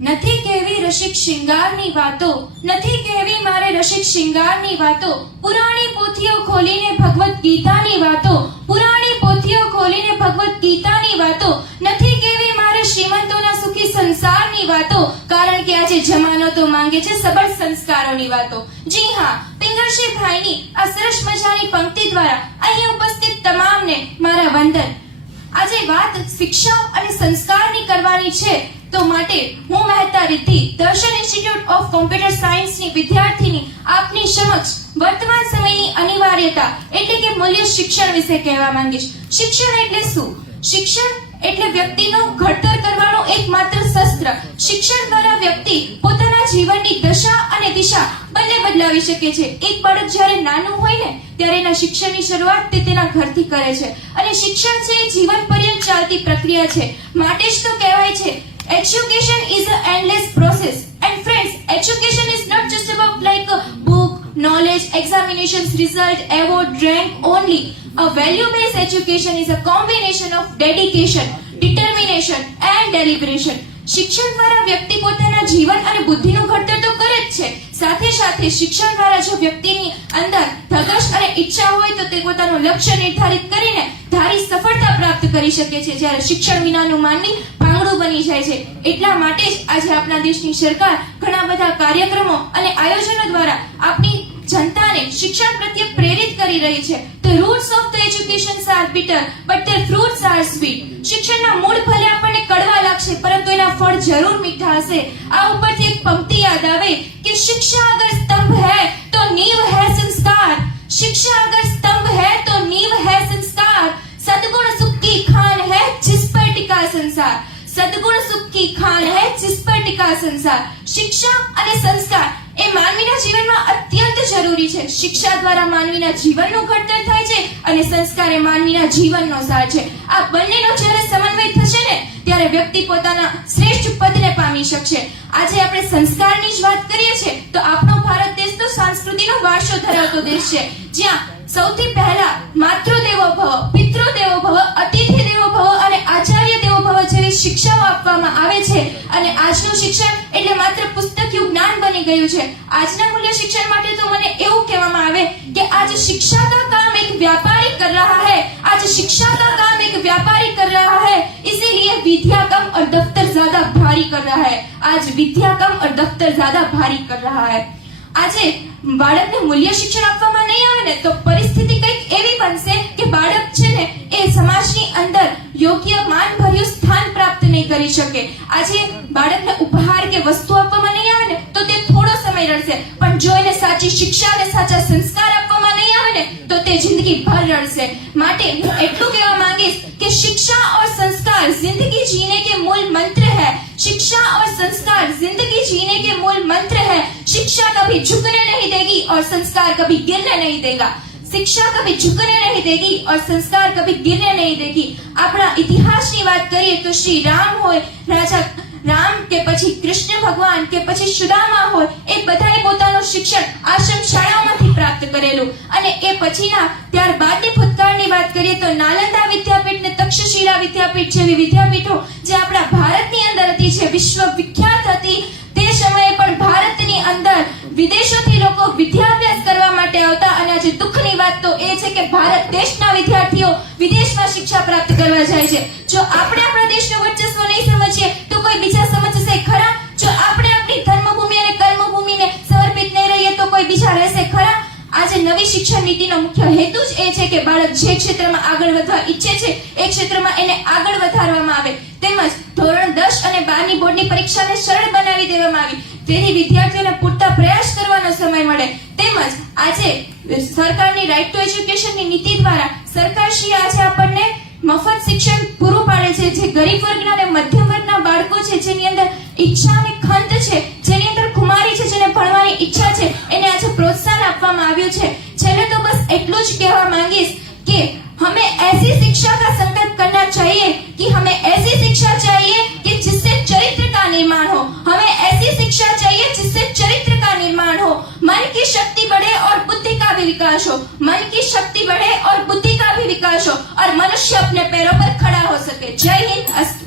નથી કહેવી રસિક શિંગારની વાતો, નથી કહેવી મારે રસિક શિંગારની વાતો. પુરાણી પોથીઓ ખોલીને ભગવત ગીતાની વાતો, પુરાણી પોથીઓ ખોલીને ભગવત ગીતાની વાતો. નથી કહેવી મારે શ્રીમંતોના સુખી સંસારની વાતો, કારણ કે આજે જમાનો તો માંગે છે સબળ સંસ્કારોની વાતો. જી હા પિંગળશી ભાઈની આ સરસ મજાની પંક્તિ દ્વારા અહીં ઉપસ્થિત તમામને મારા વંદન. આજે વાત શિક્ષા અને સંસ્કારની કરવાની છે, તો માટે હું મહેતા રિદ્ધિ, દર્શન ઇન્સ્ટિટ્યૂટ ઓફ કોમ્પ્યુટર સાયન્સની વિદ્યાર્થીની આપની સમક્ષ વર્તમાન સમયની અનિવાર્યતા એટલે કે મૂલ્ય શિક્ષણ વિશે કહેવા માંગીશ. શિક્ષણ એટલે શું? શિક્ષણ એટલે વ્યક્તિનું ઘડતર કરવાનું એકમાત્ર શસ્ત્ર. શિક્ષણ દ્વારા વ્યક્તિ પોતાના દિશા બંને બદલાવી શકે છે એક બાળક જ્યારે નાનું હોય ને ત્યારે એના શિક્ષણની શરૂઆત તે તેના ઘરથી કરે છે અને શિક્ષણ છે એ જીવન પર્યંત ચાલતી પ્રક્રિયા છે માટે જ તો કહેવાય છે is an endless process and friends education is not just about like a book knowledge examinations result award rank only a value based education is a combination of dedication determination and deliberation શિક્ષણ દ્વારા વ્યક્તિ પોતાના જીવન અને બુદ્ધિનું ઘડતર તો કરે જ છે. સાથે સાથે શિક્ષણ દ્વારા જો વ્યક્તિની અંદર ધગશ અને ઈચ્છા હોય તો તે પોતાનું લક્ષ્ય નિર્ધારિત કરીને ધારી સફળતા પ્રાપ્ત કરી શકે છે. જ્યારે શિક્ષણ વિનાનું માનવી પાંગડું બની જાય છે. એટલા માટે જ આજે આપણા દેશની સરકાર ઘણા બધા કાર્યક્રમો અને આયોજનો દ્વારા આપણી જનતાને શિક્ષણ પ્રત્યે પ્રેરિત કરી રહી છે. The roots of the education are bitter but the fruits are sweet શિક્ષણના મૂળ ભલે આપણને કડવા લાગશે પરંતુ એના ફળ જરૂર મીઠા હશે આ ઉપરથી એક પંક્તિ યાદ આવે કે શિક્ષા અગર સ્તંભ હે તો નીવ હે સંસ્કાર. શિક્ષા અગર સ્તંભ હે તો નીવ હે સંસ્કાર. સદગુણ સુખ કી ખાન હે જિસ પર ટિકા સંસાર. સદગુણ સુખ કી ખાન હે જિસ પર ટિકા સંસાર. શિક્ષા અને સંસ્કાર એ માનવીના જીવનમાં અત્યંત જરૂરી છે. શિક્ષા દ્વારા માનવીના જીવનનું ઘડતર થાય છે અને સંસ્કાર એ માનવીના જીવનનો સાર છે. આ બંનેનો જ્યારે સમન્વય થશે ને, ત્યારે વ્યક્તિ પોતાના પામી શકશે આજે આપણે સંસ્કારની જ વાત કરીએ છીએ, તો આપણો ભારત દેશ તો સંસ્કૃતિનો વારસો ધરાવતો દેશ છે. જ્યાં સૌથી પહેલા માતૃ દેવો ભવ પિતૃ દેવો ભવ અતિથિ દેવો ભવ અને આચાર્ય દેવો ભવ જેવી શિક્ષાઓ આપવામાં આવે છે અને આજનું શિક્ષણ એટલે માત્ર પુસ્તકિયું જ્ઞાન બની ગયું છે. આજના મૂલ્ય શિક્ષણ માટે તો મને એવું કહેવામાં આવે કે આજે શિક્ષા કા કામ એક વ્યાપારી કર રહા હે. આજ શિક્ષા કા व्यापारी कर रहा है इसीलिए विद्या कम और दफ्तर ज्यादा भारी कर रहा है आज विद्या कम और दफ्तर ज्यादा भारी कर रहा है આજે બાળકને મૂલ્ય શિક્ષણ આપવામાં નહીં આવે ને તો પરિસ્થિતિ કંઈક એવી બનશે કે બાળક છે ને એ સમાજની અંદર યોગ્ય માન ભર્યું સ્થાન પ્રાપ્ત નહીં કરી શકે આજે બાળકને ઉપહાર કે વસ્તુ તો તે જિંદગી ભર રડશે માટે હું એટલું કહેવા માંગીશ કે શિક્ષા और संस्कार जिंदगी जीने के मूल मंत्र है शिक्षा और संस्कार जिंदगी जीने के मूल मंत्र है शिक्षा कभी झुकने नहीं देगी और संस्कार कभी गिरने नहीं देगा शिक्षा कभी झुकने नहीं देगी और संस्कार कभी गिरने नहीं देगी આપણા ઇતિહાસની વાત કરીએ તો શ્રી રામ હોય રાજા રામ કે પછી કૃષ્ણ ભગવાન કે પછી સુદામા હોય એ બધાએ પોતાનું શિક્ષણ આશ્રમ શાળાઓમાંથી પ્રાપ્ત કરેલું. અને એ પછીના ત્યારબાદની ભૂતકાળની વાત કરીએ તો નાલંદા વિદ્યાપીઠ ને તક્ષશિલા વિદ્યાપીઠ જેવી વિદ્યાપીઠો જે આપણા ભારતની અંદર હતી છે વિશ્વ વિખ્યાત હતી, તે સમયે પણ ભારતની અંદર વિદેશોથી લોકો વિદ્યાભ્યાસ કરવા માટે આવતા. અને આજે દુઃખની વાત તો એ છે કે ભારત દેશના વિદ્યાર્થીઓ વિદેશમાં શિક્ષા પ્રાપ્ત કરવા જાય છે. જો આપણે આપણા દેશનું વર્ચસ્વ નહીં સમજીએ, તો કોઈ બીજા સમજશે ખરા? જો આપણે આપણી ધર્મભૂમિ આજે નવી શિક્ષણ નીતિનો મુખ્ય હેતુ જ એ છે કે બાળક જે ક્ષેત્રમાં આગળ વધવા ઈચ્છે છે, એ ક્ષેત્રમાં એને આગળ વધારવામાં આવે. તેમજ ધોરણ દસ અને બારની બોર્ડની પરીક્ષાને સરળ બનાવી દેવામાં આવી. તેની વિદ્યાર્થીઓને પૂરતા પ્રયાસ કરવાનો સમય મળે. તેમજ આજે સરકારની રાઇટ ટુ એજ્યુકેશનની નીતિ દ્વારા સરકારશ્રી આજે આપણને મફત શિક્ષણ પૂરું પાડે છે. જે ગરીબ વર્ગના અને મધ્યમ વર્ગના બાળકો છે, જેની અંદર ઈચ્છા અને ખંત છે, જેની અંદર કુમારી છે, જેને ભણવાની ઈચ્છા છે, એને આજે આપવામાં આવ્યું છે છેલ્લે તો બસ એટલું જ કહેવા માંગીશ કે हमें ऐसी शिक्षा का संकल्प करना चाहिए कि हमें ऐसी शिक्षा चाहिए कि जिससे चरित्र का निर्माण हो हमें ऐसी शिक्षा चाहिए जिससे चरित्र का निर्माण हो मन की शक्ति बढ़े और बुद्धि का भी विकास हो मन की शक्ति बढ़े और बुद्धि का भी विकास हो और मनुष्य अपने पैरों पर खड़ा हो सके जय हिंद अस्तु